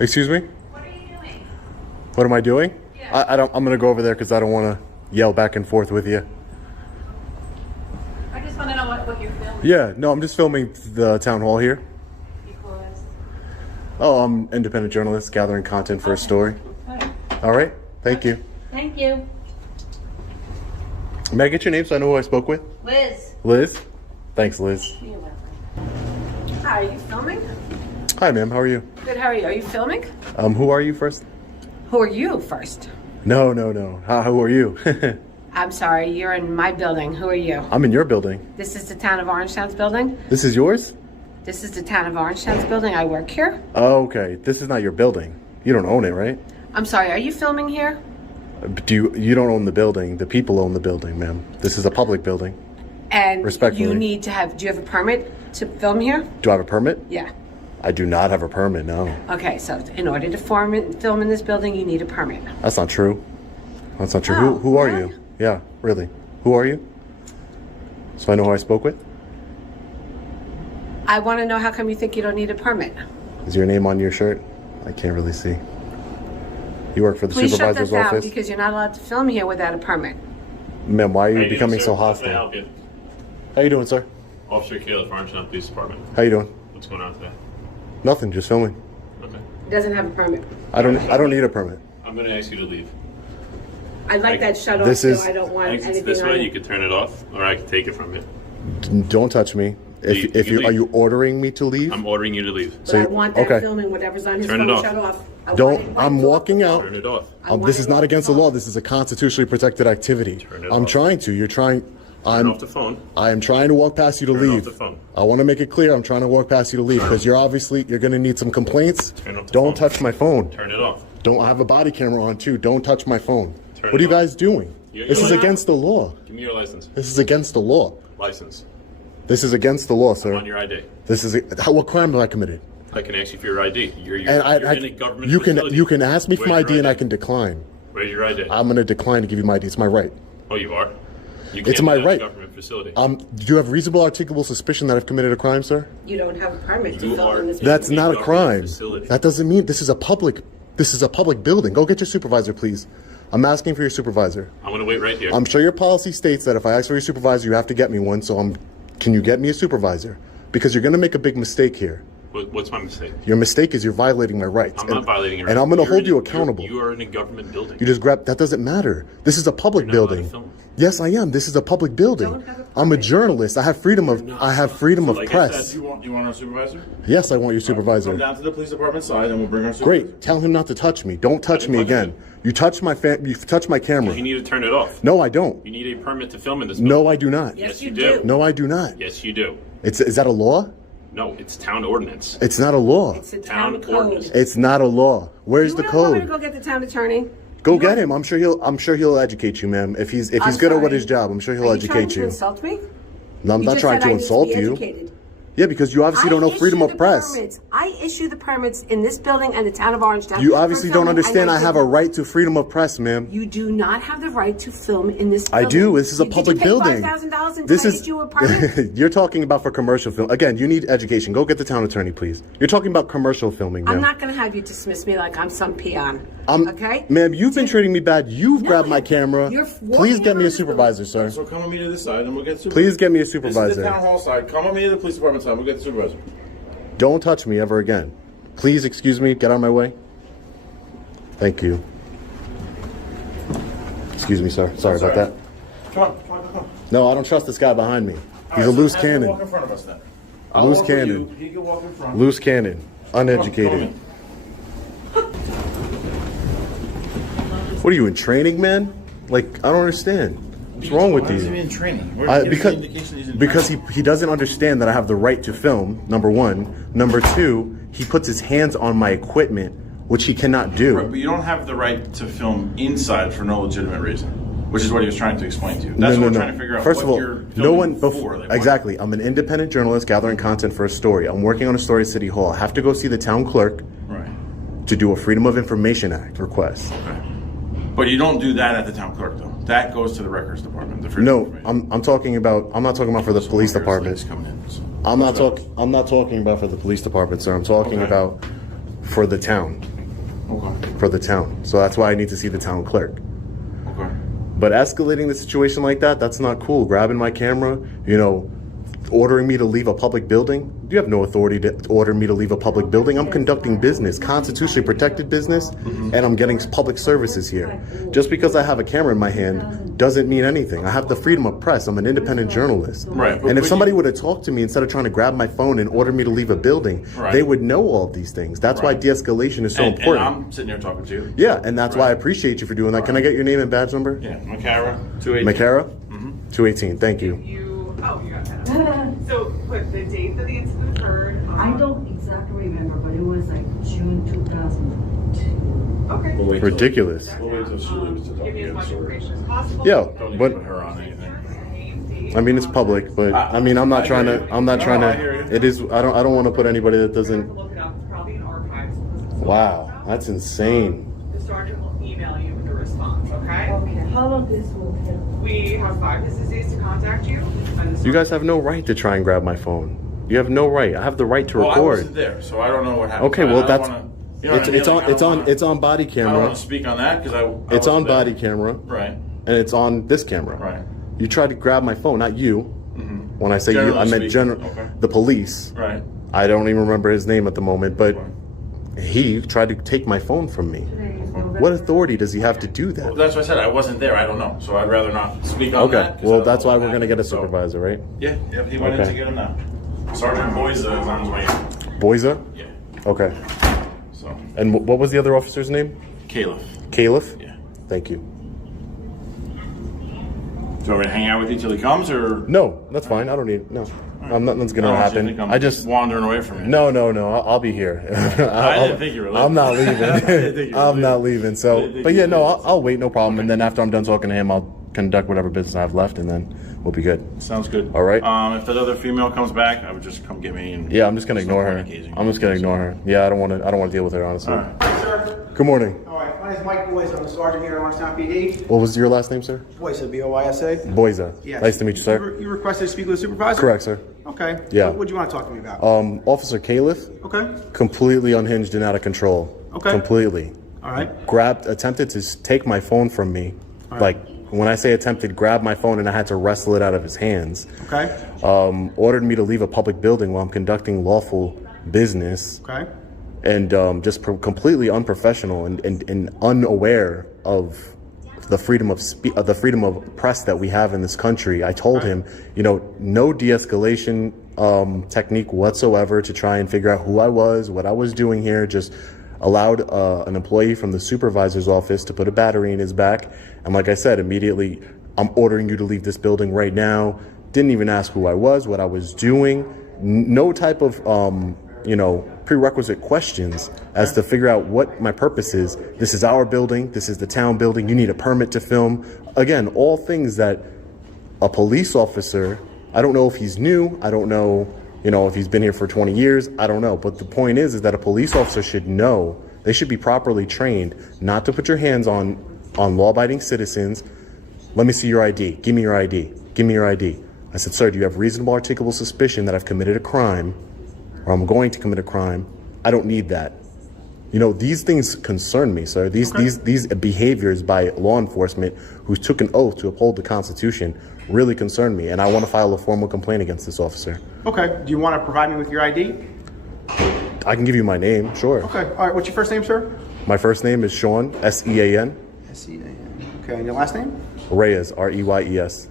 Excuse me? What are you doing? What am I doing? Yeah. I'm gonna go over there because I don't want to yell back and forth with you. I just want to know what you're filming. Yeah, no, I'm just filming the town hall here. Because... Oh, I'm independent journalist gathering content for a story. Okay. All right, thank you. Thank you. May I get your name so I know who I spoke with? Liz. Liz? Thanks, Liz. You're welcome. Hi, are you filming? Hi, ma'am. How are you? Good, how are you? Are you filming? Who are you first? Who are you first? No. Who are you? I'm sorry, you're in my building. Who are you? I'm in your building. This is the town of Orangetown's building? This is yours? This is the town of Orangetown's building. I work here. Oh, okay. This is not your building. You don't own it, right? I'm sorry, are you filming here? You don't own the building. The people own the building, ma'am. This is a public building. And Respectfully. you need to have, do you have a permit to film here? Do I have a permit? Yeah. I do not have a permit, no. Okay, so in order to film in this building, you need a permit. That's not true. That's not true. Oh, who are really? you? Yeah, really. Who are you? So I know who I spoke with? I want to know how come you think you don't need a permit? Is your name on your shirt? I can't really see. You work for the Please shut supervisor's this down office? because you're not allowed to film here without a permit. Ma'am, why are you How you becoming doing, so sir? How can I hostile? help you? How you doing, sir? Officer Caleb, Orangetown Police Department. How you doing? What's going on today? Nothing, just filming. Okay. He doesn't have a permit. I don't need a permit. I'm going to ask you to leave. I'd like that shut off This so is- I don't want Exits anything this on way, it. you can turn it off, or I can take it from you. Don't touch me. You can Are leave. you ordering me to leave? I'm ordering you to leave. But I want that okay. filming, whatever's on his Turn it phone off. shut off. I want Don't. it I'm wiped off. walking out. Turn it off. I want This it is not off against the the law. phone. This is a constitutionally protected activity. Turn it I'm off. trying to. You're trying. Turn off the phone. I am trying to walk past you to Turn leave. off the phone. I want to make it clear. I'm trying to walk past you to leave because you're going to need some complaints. Turn off the Don't phone. touch my phone. Turn it off. Don't I have a body camera on too. Don't touch my phone. Turn What are it you off. guys doing? This is You're- against the law. Give me your license. This is against the law. License. This is against the law, On sir. your ID. This is what crime have I committed? I can ask you for your ID. You're And you're in a government facility. you can ask me for Where's my your ID and I can decline. Where's your ID? I'm going to decline to give you my ID. It's my right. Oh, you are? You It's can't my be at a right. government facility. Do you have reasonable articulable suspicion that I've committed a crime, sir? You don't have a permit to You film are- in this That's building. not a government crime. facility. That doesn't mean this is a public building. Go get your supervisor, please. I'm asking for your supervisor. I'm going to wait right here. I'm sure your policy states that if I ask for your supervisor, you have to get me one. So can you get me a supervisor? Because you're going to make a big mistake here. What's my mistake? Your mistake is you're violating my rights. I'm not violating your And I'm rights. going to hold You're you in- accountable. You are in a government building. You just grab. That doesn't matter. This is a public You're not allowed to building. film. Yes, I am. This is a public building. Don't have a I'm a permit. journalist. I have freedom of. I have freedom of Like I press. said, You want our supervisor? Yes, I want your Come supervisor. down to the police department side and we'll bring our supervisor. Great. Tell him not to touch me. Don't touch me touch again. You touch my You touch my camera. You need to turn it off. No, I don't. You need a permit to film in this building. No, I do not. Yes, Yes, you you do. do. No, I do not. Yes, you do. Is that a law? No, it's town ordinance. It's not a law. It's a town Town code. ordinance. It's not a law. Where's You the don't want me to code? go get the town attorney? Go You get want- him. I'm sure he'll educate you, ma'am. If he's I'm good at what sorry. his job, I'm sure he'll Are you trying educate to you. insult me? No, I'm You not just trying said to I need insult be you. educated. Yeah, because you obviously don't know freedom of press. I issue the permits in this building and the town of Orangetown. You for obviously don't filming, understand and I have a didn't. right to freedom of press, ma'am. You do not have the right to film in this I building. do. This is a public building. Did you pay $5,000 until This I is issued you a permit? You're talking about for commercial film. Again, you need education. Go get the town attorney, please. You're talking about commercial filming, ma'am. I'm not going to have you dismiss me like I'm some peon. Okay? Ma'am, you've been treating me bad. You've No, grabbed my camera. you're Please walking get me a around this supervisor, sir. So come with me to this side and we'll get supervisor. Please get me a This is supervisor. the town hall side. Come with me to the police department side. We'll get the supervisor. Don't touch me ever again. Please excuse me. Get out of my way. Thank you. Excuse me, sir. Sorry about that. Come on. No, I don't trust this guy behind me. He's All a right, so loose have him cannon. Walk in front of us then. Loose walk with cannon. you. He can walk in front. Loose cannon. Come Uneducated. in. What are you in training, man? Like, I don't understand. What's wrong with Why is he you? in training? Where did he get the indication he's in Because training? he doesn't understand that I have the right to film, number one. Number two, he puts his hands on my equipment, which he cannot do. Right, but you don't have the right to film inside for no legitimate reason, which is what he was trying to explain to you. That's what we're trying to figure out. First what of all, you're no one filming before. for. Like, what- Exactly. I'm an independent journalist gathering content for a story. I'm working on a story at City Hall. I have to go see the town clerk Right. to do a Freedom of Information Act request. Okay. But you don't do that at the town clerk, though. That goes to the records department. The Freedom of No, Information. I'm talking about. I'm not talking about for the police Here's department. things coming in, so- I'm not talking about for the police department, sir. I'm talking Okay. about for the town. Okay. For the town. So that's why I need to see the town clerk. Okay. But escalating the situation like that, that's not cool. Grabbing my camera, you know, ordering me to leave a public building. You have no authority to order me to leave a public building. I'm conducting business, constitutionally protected business, and I'm getting public services here. Just because I have a camera in my hand doesn't mean anything. I have the freedom of press. I'm an independent journalist. Right. And if somebody would have talked to me instead of trying to grab my phone and order me to leave a building, Right. they would know all of these things. That's why de-escalation is so important. And I'm sitting here talking to you. Yeah, and that's why I appreciate you for doing that. Can I get your name and badge number? Yeah, Macara, 218. Macara? 218, thank you. You got that. So, put the date that the incident occurred. I don't exactly remember, but it was like June 2002. Okay. We'll wait till- Ridiculous. We'll wait till she leaves to talk Give me as again. much So information as possible. Yeah, don't need to but put her on anything. I mean it's public, but I mean I'm not I trying hear to. you. I'm not No, trying I hear to. you. It is. I don't want to put anybody that doesn't. Look it up. It's probably in archives. Wow, that's insane. The sergeant will email you with a response, okay? Okay, how long this will take? We have 5 business days to contact you. And the You guys have no right to try and grab my phone. You have no right. I have the right to Well, I wasn't record. there, so I don't know what happened. Okay, I well don't that's. wanna- you know what I mean? It's Like, on. I don't wanna- It's on body I don't camera. want to speak on that because I It's on wasn't there. body camera, Right. and it's on this camera. Right. You tried to grab my phone, not you. When I say you, I Generally meant speaking, okay. the police. Right. I don't even remember his name at the moment, but he tried to take my phone from me. What authority does he have to do Well, that? that's what I said. I wasn't there. I don't know. So I'd rather not speak on Okay, that. 'cause I well don't that's know why what we're gonna get a happened. So- supervisor, right? Yeah, he went in Okay. to get him now. Sergeant Boyza is on his way in. Boyza? Yeah. Okay. So, And what was the other officer's name? Caleb. Caliph? Yeah. Thank you. Do you want me to hang out with you till he comes, or? No, that's fine. I don't need, no. Nothing's gonna Oh, so you happen. think I'm I just, wandering away from you. no, I'll be here. I didn't think you were leaving. I'm not leaving. I didn't think you were I'm not leaving. leaving. I So, didn't think but you yeah, were no, leaving. I'll wait, no problem. And then after I'm done talking to him, I'll conduct whatever business I have left, and then we'll be good. Sounds good. All right. If that other female comes back, I would just come get me. And Yeah, I'm just gonna There's ignore no her. point in engaging. I'm just gonna ignore her. Yeah, I don't want to deal with her, honestly. All right. Sir. Good morning. All right, my name is Mike Boyce. I'm a sergeant here at Orangetown PD. What was your last name, sir? Boyce, B-O-Y-S-A. Boyza. Yes. Nice to meet you, sir. You requested to speak with the supervisor? Correct, sir. Okay. Yeah. What do you want to talk to me about? Officer Caliph, Okay. completely unhinged and out of control. Okay. Completely. All right. Attempted to take my phone from me. Like, when I say attempted, grabbed my phone and I had to wrestle it out of his hands. Okay. Ordered me to leave a public building while I'm conducting lawful business. Okay. And just completely unprofessional and unaware of the freedom of the freedom of press that we have in this country. I told him, no de-escalation technique whatsoever to try and figure out who I was, what I was doing here. Just allowed an employee from the supervisor's office to put a battery in his back. And like I said, immediately, I'm ordering you to leave this building right now. Didn't even ask who I was, what I was doing. No type of, prerequisite questions as to figure out what my purpose is. This is our building. This is the town building. You need a permit to film. Again, all things that a police officer, I don't know if he's new. I don't know, if he's been here for 20 years. I don't know. But the point is that a police officer should know. They should be properly trained not to put your hands on law-abiding citizens. Let me see your ID. Give me your ID. Give me your ID. I said, sir, do you have reasonable articulable suspicion that I've committed a crime or I'm going to commit a crime? I don't need that. These things concern me, sir. These behaviors by law enforcement who took an oath to uphold the Constitution really concern me, and I want to file a formal complaint against this officer. Okay. Do you want to provide me with your ID? I can give you my name, sure. Okay. All right. What's your first name, sir? My first name is Sean, S-E-A-N. S-E-A-N. Okay. And your last name? Reyes, R-E-Y-E-S.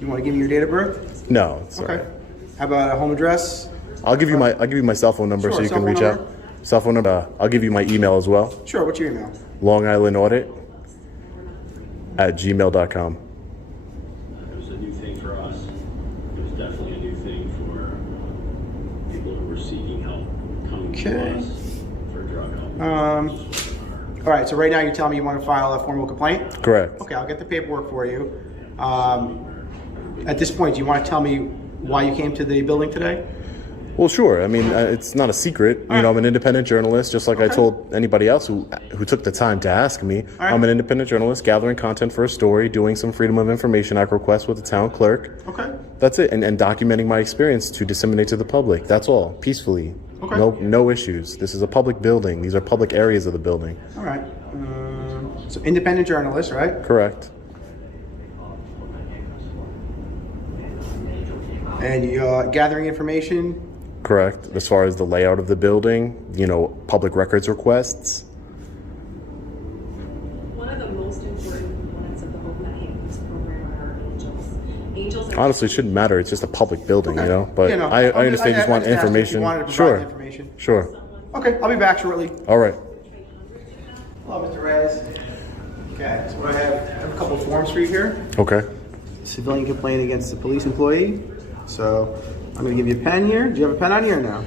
You want to give me your date of birth? No, it's all Okay. right. How about a home address? I'll give you my cell phone number Sure, so you cell can phone reach number. out. Cell phone number. I'll give you my email as well. Sure. What's your email? Long Island Audit @gmail.com. It was a new thing for us. It was definitely a new thing for people who were seeking help, coming Okay. to us for drug help. All right. So right now you're telling me you want to file a formal complaint? Correct. Okay. I'll get the paperwork for you. At this point, do you want to tell me why you came to the building today? Well, sure. I mean, it's not a secret. I'm an independent journalist, just like I told anybody else who took the time to ask me. right. I'm an independent journalist, gathering content for a story, doing some Freedom of Information Act requests with the town clerk. Okay. That's it, and documenting my experience to disseminate to the public. That's all, peacefully. Okay. No issues. This is a public building. These are public areas of the building. All right. So independent journalist, right? Correct. And you're gathering information. Correct. As far as the layout of the building, public records requests. One of the most important components of the Open Hands program are angels. Angels are Honestly, it shouldn't matter. It's just a public building, But I I'm understand you just want asked if you information. wanted to provide Sure. the information. Sure. Okay, I'll be back shortly. All right. Hello, Mr. Reyes. Okay, so I have a couple of forms for you here. Okay. Civilian complaint against a police employee. So I'm going to give you a pen here. Do you have a pen on you or no?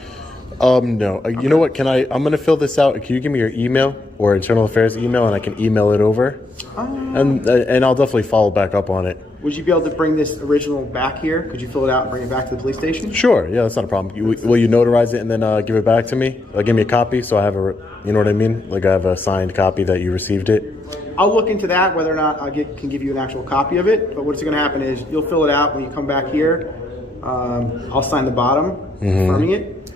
No. You know what? I'm going to fill this out. Can you give me your email or internal affairs email and I can email it over? And I'll definitely follow back up on it. Would you be able to bring this original back here? Could you fill it out and bring it back to the police station? Sure. Yeah, that's not a problem. Will you notarize it and then give it back to me? Give me a copy so I have you know what I mean? Like I have a signed copy that you received it. I'll look into that, whether or not I can give you an actual copy of it. But what's going to happen is you'll fill it out when you come back here. I'll sign the bottom, confirming it.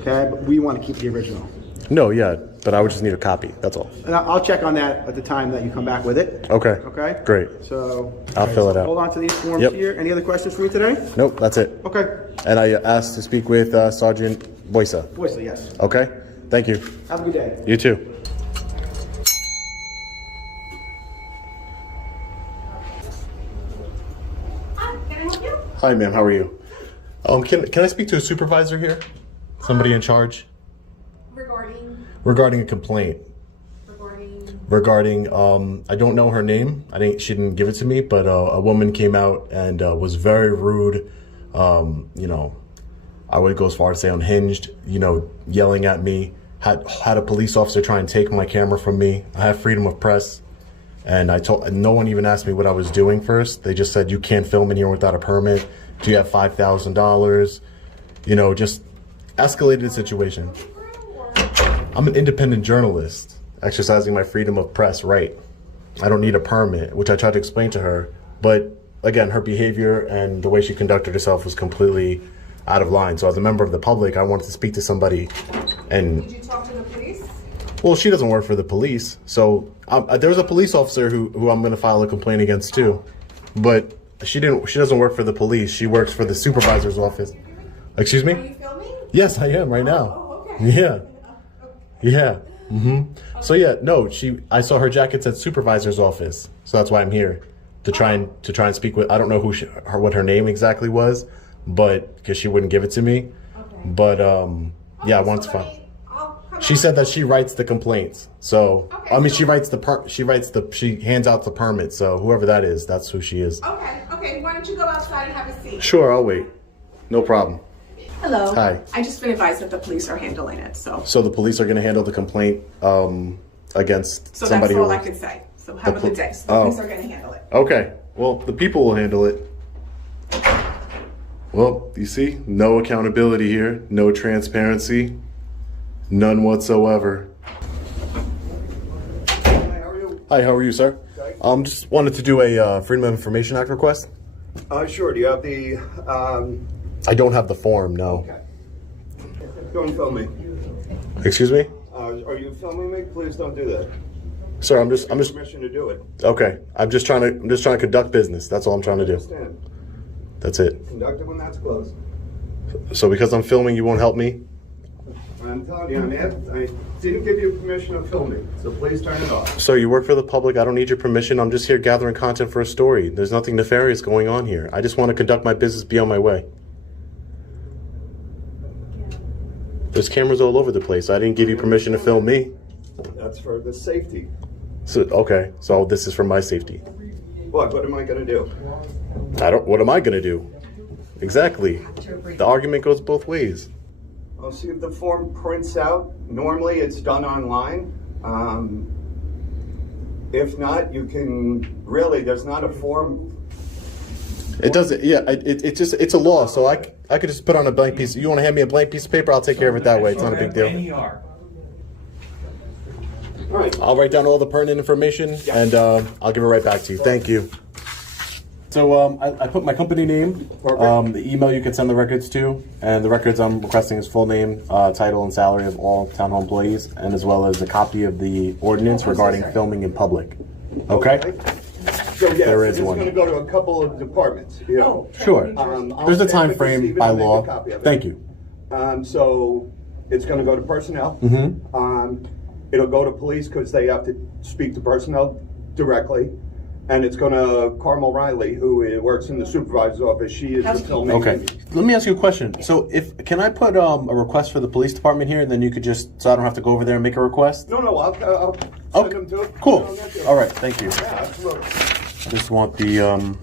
Okay, but we want to keep the original. No, yeah, but I would just need a copy. That's all. And I'll check on that at the time that you come back with it. Okay. Okay? Great. So I'll fill it out. hold on to these forms Yep. here. Any other questions for me today? Nope, that's it. Okay. And I asked to speak with Sergeant Boysa. Voicely, yes. Okay? Thank you. Have a good day. You too. Hi, can I help you? Hi, ma'am. How are you? Can I speak to a supervisor here? Somebody in charge? Regarding a complaint. Regarding I don't know her name. She didn't give it to me, but a woman came out and was very rude. I would go as far as say unhinged. Yelling at me. Had a police officer try and take my camera from me. I have freedom of press, and no one even asked me what I was doing first. They just said you can't film in here without a permit. Do you have $5,000? Just escalated the situation. I'm an independent journalist, exercising my freedom of press right. I don't need a permit, which I tried to explain to her. But again, her behavior and the way she conducted herself was completely out of line. So as a member of the public, I wanted to speak to somebody. And Did you talk to the police? well, she doesn't work for the police. So there's a police officer who I'm going to file a complaint against too. But she doesn't work for the police. She works for the supervisor's office. Excuse me? Are you filming? Yes, I am right now. Oh, okay. Yeah. Yeah. So yeah, no, I saw her jackets at supervisor's office. So that's why I'm here to try and speak with, I don't know what her name exactly was, but because she wouldn't give it to me. Okay. But yeah, I wanted to find. She said that she writes the complaints. So Okay, I mean, so- she hands out the permit. So whoever that is, that's who she is. Okay, why don't you go outside and have a seat? Sure, I'll wait. No problem. Hello. Hi. I just been advised that the police are handling it, so So the police are going to handle the complaint against that's somebody all who. I can say. So have a good day. So the Oh. police are going to handle it. Okay. Well, the people will handle it. Well, you see, no accountability here, no transparency, none whatsoever. Hi, how are you, sir? Just wanted to do a Freedom of Information Act request. Sure. Do you have the, I don't have the form, no. okay. Don't film me. Excuse me? Are you filming me? Please don't do that. Sir, I'm just Permission to do it. okay. I'm just trying to conduct business. That's all I'm trying to do. Understand. That's it. Conduct it when that's closed. So because I'm filming, you won't help me? I'm telling you, I didn't give you permission to film me, so please turn it off. Sir, you work for the public. I don't need your permission. I'm just here gathering content for a story. There's nothing nefarious going on here. I just want to conduct my business, be on my way. There's cameras all over the place. I didn't give you permission to film me. That's for the safety. So, okay, so this is for my safety. What am I gonna do? What am I going to do? Exactly. The argument goes both ways. I'll see if the form prints out. Normally, it's done online. If not, you can, really, there's not a form. It doesn't, yeah, it's a law, so I could just put on a blank piece. You want to hand me a blank piece of paper? I'll take care of it that way. It's not a big deal. All right. I'll write down all the pertinent information and I'll give it right back to you. Thank you. So I put my company name, the email you can send the records to, and the records I'm requesting is full name, title, and salary of all town hall employees, and as well as a copy of the ordinance regarding filming in public. Okay? So yes, There this is is one. going to go to a couple of departments. You know. Sure. I'll There's a stamp time it, frame receive it, by I'll make law. a copy of it. Thank you. So it's going to go to personnel. It'll go to police because they have to speak to personnel directly. And it's going to Carmel Riley, who works in the supervisor's office. She is the filming. Okay. Let me ask you a question. So can I put a request for the police department here, and then you could so I don't have to go over there and make a request? No, I'll send them to it. Cool. All right. Thank you. Yeah, absolutely. I just want the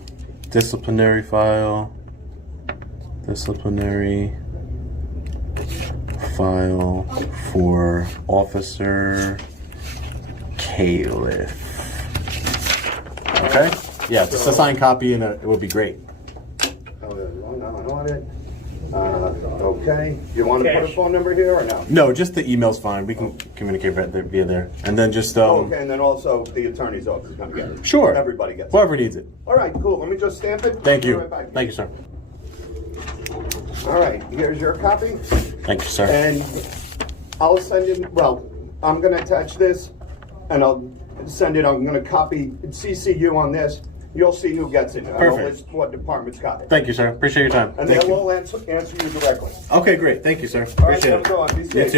disciplinary file. Disciplinary file for Officer Califf. Okay? Yeah, just a signed copy and it would be great. Okay. You want to put a phone number here or no? No, just the email's fine. We can communicate via there. And then just Okay, and then also the attorney's office is going to get it. Sure. Everybody gets whoever needs it. All right, cool. Let me just stamp it. Thank Be you. right back. Thank you, sir. All right, here's your copy. Thank you, sir. And I'll send it, well, I'm going to attach this and I'll send it. I'm going to copy CC you on this. You'll see who gets it. Perfect. I know what department's got it. Thank you, sir. Appreciate your time. And Thank they you. will answer you directly. Okay, great. Thank you, sir. All right, Appreciate have a it. good one. Be You safe. too.